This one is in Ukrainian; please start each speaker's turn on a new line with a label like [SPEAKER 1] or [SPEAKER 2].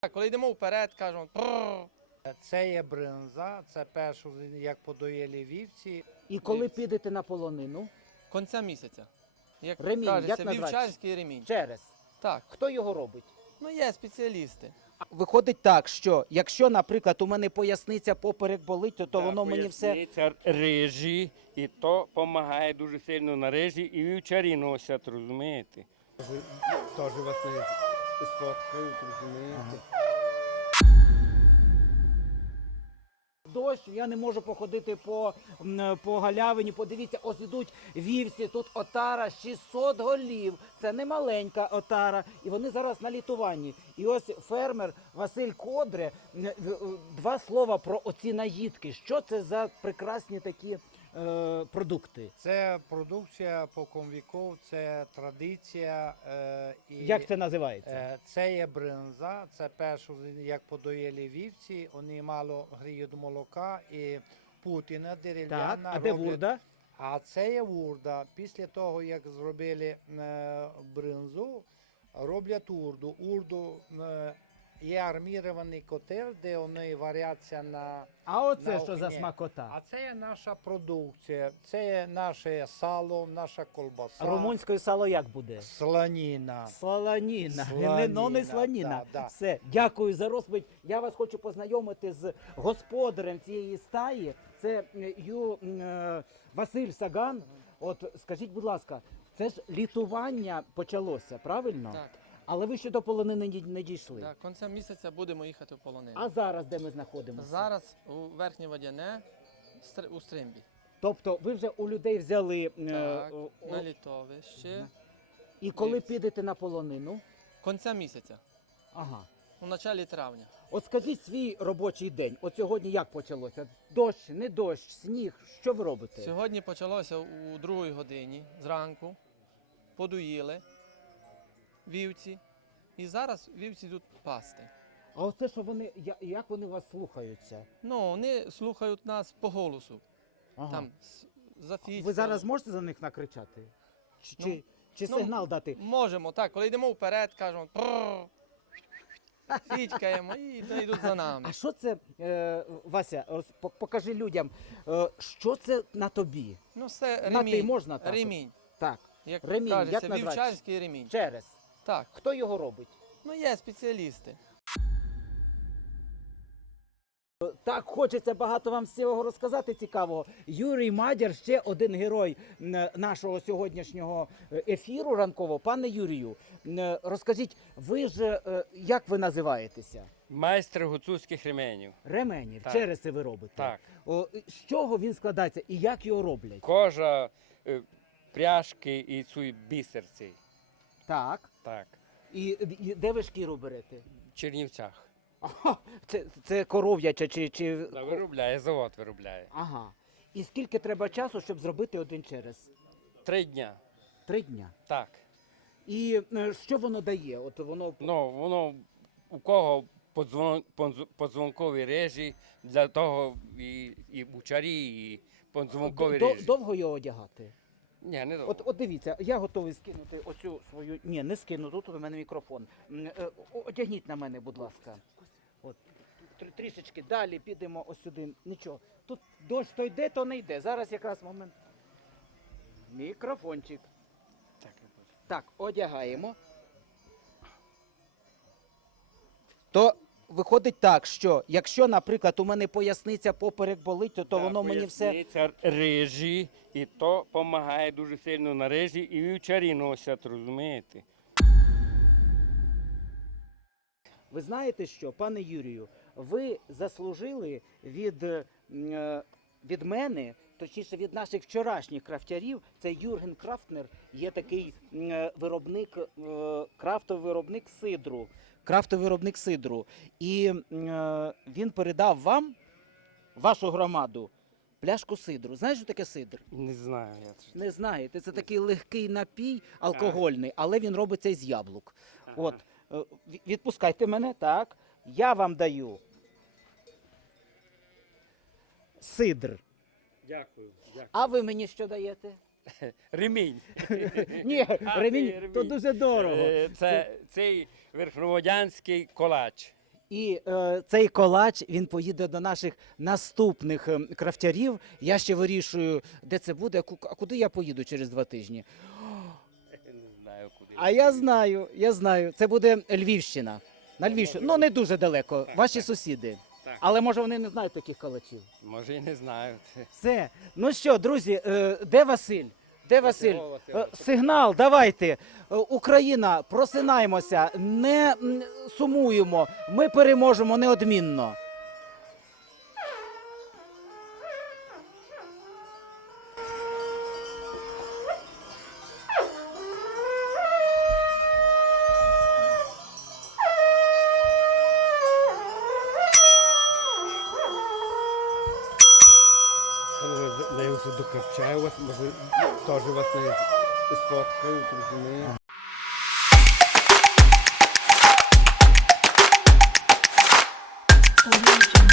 [SPEAKER 1] Коли йдемо вперед, кажемо «прррр».
[SPEAKER 2] Це є бринза, це перше, як подоїли вівці.
[SPEAKER 3] І коли підете на полонину?
[SPEAKER 1] Кінця місяця. Як
[SPEAKER 3] Ремінь,
[SPEAKER 1] кажеться,
[SPEAKER 3] як називається?
[SPEAKER 1] вівчарський ремінь.
[SPEAKER 3] Через.
[SPEAKER 1] Так.
[SPEAKER 3] Хто його робить?
[SPEAKER 1] Ну є спеціалісти.
[SPEAKER 3] Виходить так, що якщо, наприклад, у мене поясниця поперек болить, то воно мені все...
[SPEAKER 4] Поясниця, рижі, і то допомагає дуже сильно на рижі, і вівчарі носять, розумієте?
[SPEAKER 5] Теж вас не сфоткають, розумієте?
[SPEAKER 3] Дощ, я не можу походити по галявині. Подивіться, ось ідуть вівці, тут отара 600 голів. Це не маленька отара. І вони зараз на літуванні. І ось фермер Василь Кодре, два слова про оці наїдки. Що це за прекрасні такі продукти?
[SPEAKER 2] Це продукція поконвіков, це традиція.
[SPEAKER 3] Як це називається?
[SPEAKER 2] Це є бринза, це перше, як подоїли вівці, вони мало гріють молока і путіна дерев'яна.
[SPEAKER 3] Так, а де вурда?
[SPEAKER 2] А це є вурда. Після того, як зробили бринзу, роблять урду. Урду є армірований котел, де вони варяться на...
[SPEAKER 3] А оце
[SPEAKER 2] на
[SPEAKER 3] що за
[SPEAKER 2] огні.
[SPEAKER 3] смакота?
[SPEAKER 2] А це є наша продукція, це є наше сало, наша колбаса.
[SPEAKER 3] Румунською сало як буде?
[SPEAKER 2] Слоніна.
[SPEAKER 3] Слоніна,
[SPEAKER 2] Слоніна,
[SPEAKER 3] не слоніна.
[SPEAKER 2] да.
[SPEAKER 3] Все, дякую за розповідь. Я вас хочу познайомити з господарем цієї стаї. Це Василь Саган. От скажіть, будь ласка, це ж літування почалося, правильно?
[SPEAKER 1] Так.
[SPEAKER 3] Але ви ще до полонини не дійшли.
[SPEAKER 1] Так, кінця місяця будемо їхати в полонину.
[SPEAKER 3] А зараз де ми знаходимося?
[SPEAKER 1] Зараз у Верхнє Водяне, у Стримбі.
[SPEAKER 3] Тобто ви вже у людей взяли
[SPEAKER 1] Так, на літовище.
[SPEAKER 3] і коли
[SPEAKER 1] Дивіться.
[SPEAKER 3] підете на полонину?
[SPEAKER 1] Кінця місяця,
[SPEAKER 3] Ага.
[SPEAKER 1] у началі травня.
[SPEAKER 3] От скажіть свій робочий день. От сьогодні як почалося? Дощ, не дощ, сніг. Що ви робите?
[SPEAKER 1] Сьогодні почалося у 2 годині зранку. Подоїли вівці. І зараз вівці йдуть пасти.
[SPEAKER 3] А оце, що вони, як вони вас слухаються?
[SPEAKER 1] Ну, вони слухають нас по голосу.
[SPEAKER 3] Ага.
[SPEAKER 1] Там за фіськом.
[SPEAKER 3] Ви зараз можете за них накричати? Чи
[SPEAKER 1] ну,
[SPEAKER 3] сигнал дати?
[SPEAKER 1] Можемо, так. Коли йдемо вперед, кажемо «прррр». Фітькаємо і йдуть за нами.
[SPEAKER 3] А що це, Вася, покажи людям, що це на тобі?
[SPEAKER 1] Ну, це
[SPEAKER 3] На
[SPEAKER 1] ремінь.
[SPEAKER 3] ти можна так?
[SPEAKER 1] Ремінь.
[SPEAKER 3] Так,
[SPEAKER 1] Як
[SPEAKER 3] ремінь,
[SPEAKER 1] кажеться,
[SPEAKER 3] як називається?
[SPEAKER 1] вівчарський ремінь.
[SPEAKER 3] Через.
[SPEAKER 1] Так.
[SPEAKER 3] Хто його робить?
[SPEAKER 1] Ну, є спеціалісти.
[SPEAKER 3] Так, хочеться багато вам всього розказати цікавого. Юрій Мадяр, ще один герой нашого сьогоднішнього ефіру ранкового. Пане Юрію, розкажіть, ви ж, як ви називаєтеся?
[SPEAKER 4] Майстер гуцульських ременів.
[SPEAKER 3] Ременів,
[SPEAKER 4] Так.
[SPEAKER 3] череси ви робите.
[SPEAKER 4] Так.
[SPEAKER 3] З чого він складається і як його роблять?
[SPEAKER 4] Кожа, пряжки і цей бісер цей.
[SPEAKER 3] Так.
[SPEAKER 4] Так.
[SPEAKER 3] І де ви шкіру берете?
[SPEAKER 4] В Чернівцях.
[SPEAKER 3] Ага, це коров'яча чи...
[SPEAKER 4] Да, виробляє, завод виробляє.
[SPEAKER 3] Ага. І скільки треба часу, щоб зробити один черес?
[SPEAKER 4] 3 дня.
[SPEAKER 3] 3 дня.
[SPEAKER 4] Так.
[SPEAKER 3] І що воно дає? От воно...
[SPEAKER 4] Ну, воно у кого подзвонкові режі, для того і бучарі, і подзвонкові режі.
[SPEAKER 3] Довго його одягати?
[SPEAKER 4] Ні, не довго.
[SPEAKER 3] От дивіться, я готовий скинути оцю свою... Ні, не скину, тут у мене мікрофон. Одягніть на мене, будь ласка. От. Трішечки далі підемо ось сюди. Нічого. Тут дощ то йде, то не йде. Зараз якраз момент. Мікрофончик.
[SPEAKER 4] Так,
[SPEAKER 3] Так, одягаємо. То виходить так, що якщо, наприклад, у мене поясниця поперек болить, то воно мені все...
[SPEAKER 4] Поясниця, рижі, і то допомагає дуже сильно на рижі, і вівчарі носять, розумієте?
[SPEAKER 3] Ви знаєте що, пане Юрію, ви заслужили від мене, точніше від наших вчорашніх крафтярів, це Юрген Крафтнер, є такий виробник, крафтовий виробник сидру. Крафтовий виробник сидру. І він передав вам, вашу громаду, пляшку сидру. Знаєш, що таке сидр?
[SPEAKER 4] Не знаю.
[SPEAKER 3] Не знаєте, це такий легкий напій алкогольний, але він робиться із яблук.
[SPEAKER 4] Ага.
[SPEAKER 3] От, відпускайте мене, так. Я вам даю сидр.
[SPEAKER 4] Дякую.
[SPEAKER 3] А ви мені що даєте?
[SPEAKER 4] Ремінь.
[SPEAKER 3] Ні,
[SPEAKER 4] А,
[SPEAKER 3] ремінь,
[SPEAKER 4] ремінь.
[SPEAKER 3] то дуже дорого.
[SPEAKER 4] Це цей верхньоводянський колач.
[SPEAKER 3] І цей колач він поїде до наших наступних крафтярів. Я ще вирішую, де це буде, а куди я поїду через 2 тижні.
[SPEAKER 4] Не знаю, куди.
[SPEAKER 3] А я знаю. Це буде Львівщина. На Львівщину. Ну, не дуже далеко. Ваші сусіди.
[SPEAKER 4] Так.
[SPEAKER 3] Але може вони не знають таких колачів.
[SPEAKER 4] Може і не знаю.
[SPEAKER 3] Все. Ну що, друзі, де Василь? Де Василь?
[SPEAKER 4] Василь.
[SPEAKER 3] Сигнал, давайте. Україна, просинаємося, не сумуємо. Ми переможемо неодмінно.
[SPEAKER 5] Але я вже докопчаю вас, може теж вас не сфоткаю, розумієте?
[SPEAKER 6] Audio Jungle.